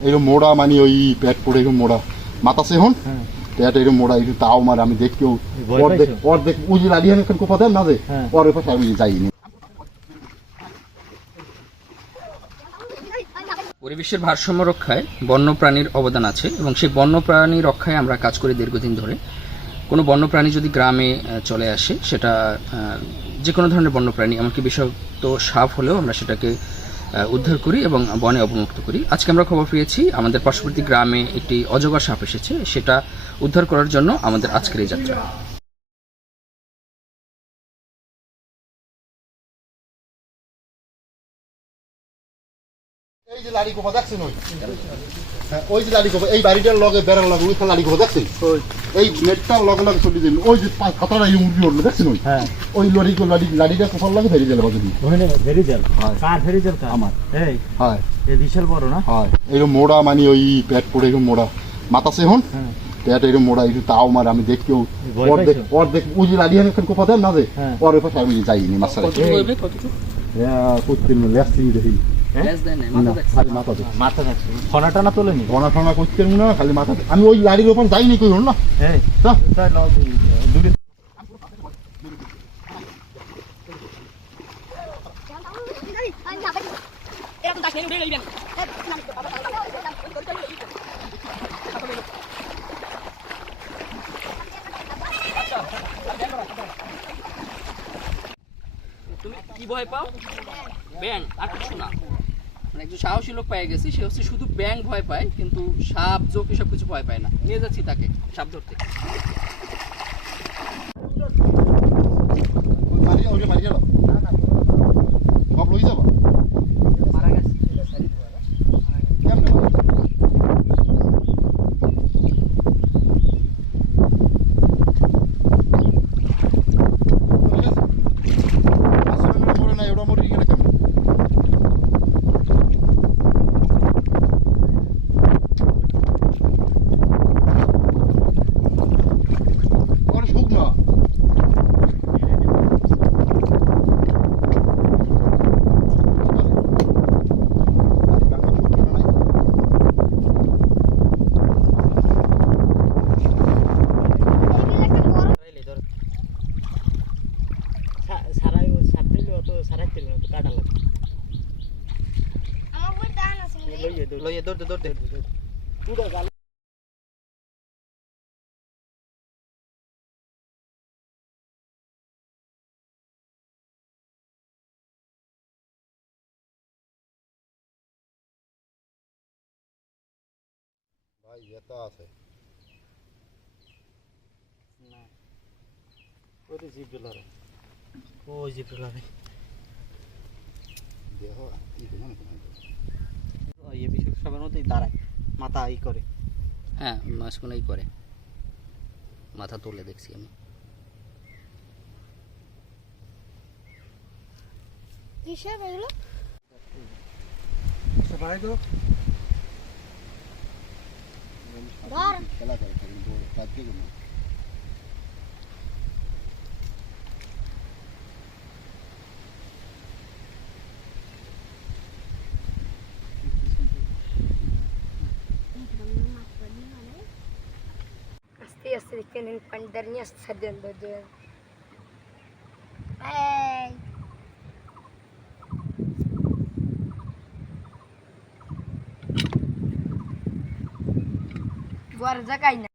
এরকম মোড়া মানে ওই পেট পড়ে এরকম মোড়া। মাতাছে হন হ্যাঁ। পেট এরকম মোড়া একটু তাও মার আমি দেখতেও ভয় অর্ধেক পাইছো? অর্ধেক ওই যে লাড়ি কোপা দেন না যে? হ্যাঁ। পরের পাশে আমি যাইনি। পরিবেশের ভারসাম্য রক্ষায় বন্যপ্রাণীর অবদান আছে এবং সেই বন্যপ্রাণী রক্ষায় আমরা কাজ করি দীর্ঘদিন ধরে। কোনো বন্যপ্রাণী যদি গ্রামে চলে আসে সেটা আহ, যে কোনো ধরনের বন্যপ্রাণী এমনকি বিষাক্ত সাপ হলেও আমরা সেটাকে উদ্ধার করি এবং বনে অবমুক্ত করি। আজকে আমরা খবর পেয়েছি আমাদের পার্শ্ববর্তী গ্রামে একটি অজগর সাপ এসেছে। সেটা উদ্ধার করার জন্য আমাদের আজকের এই যাত্রা। এই যে লাড়ি কোপা দেখছেন ওই? হ্যাঁ, ওই যে লাড়ি কোপা এই বাড়িটার লগে বেড়ার লগে ওইখানে লাড়ি কোপা দেখছেন? এই নেটটার লগে লগে চলে দিন ওই যে এই উঠল দেখছেন ওই? হ্যাঁ। ওই লড়ি লাড়ি লাড়িটা কোপার লাগে ফেরি দিলে বাজে ওখানে ভেরি জেল হয়। কার ভেরি জেল কার? আমার। এই হয়। এ বিশাল বড় না? হয়। এরকম মোড়া মানে ওই পেট পড়ে এরকম মোড়া। মাতাছে হন হ্যাঁ। পেট এরকম মোড়া একটু তাও মার আমি দেখতেও অর্ধেক? অর্ধেক ওই যে লাড়ি হান কোপা দেন না যে? হ্যাঁ। পরের পাশে আমি যাইনি মাছ কতটুকু? হ্যাঁ? মাথা মাথা দেখি মাথা থাকছে। ফনা টানা তোলেনি? ঘনা ফনা করতেন না খালি মাথা আমি ওই লাড়ির ওপর যাইনি কই হল না? দূরে এরকম দাস নেই উঠে গেলেন তুমি কি ভয় পাও? ব্যাং আর কিছু না। মানে একজন সাহসী লোক পেয়ে গেছি, সে হচ্ছে শুধু ব্যাং ভয় পায়, কিন্তু সাপ, জোক এসব কিছু ভয় পায় না। নিয়ে যাচ্ছি তাকে, সাপ ধরতে। গেল সব লই যাবা কেমনে মারি? ঠিক আছে? আসলে মরে নাই, ওরা মরে গেলে কেমনে? ওরা শুকনো সারাই সারতে অত সারাইতে না তো কাটা লাগে আমার বই দান আছে লইয়ে দৌড় লইয়ে দৌড় দে, দৌড় দে। পুরো গাল ভাই এটা আছে না ওই জিপ ডলার ওই জিপ ডলার দেহ কি জানো সবার মধ্যেই দাঁড়ায় মাথা করে হ্যাঁ মাঝখানেই করে। মাথা তুলে দেখছি আমি। কিসের এগুলো? ধর। খেলা করে কিন্তু কাজকে Если кинен пандерня саден доден. Эй! Ворза кайна.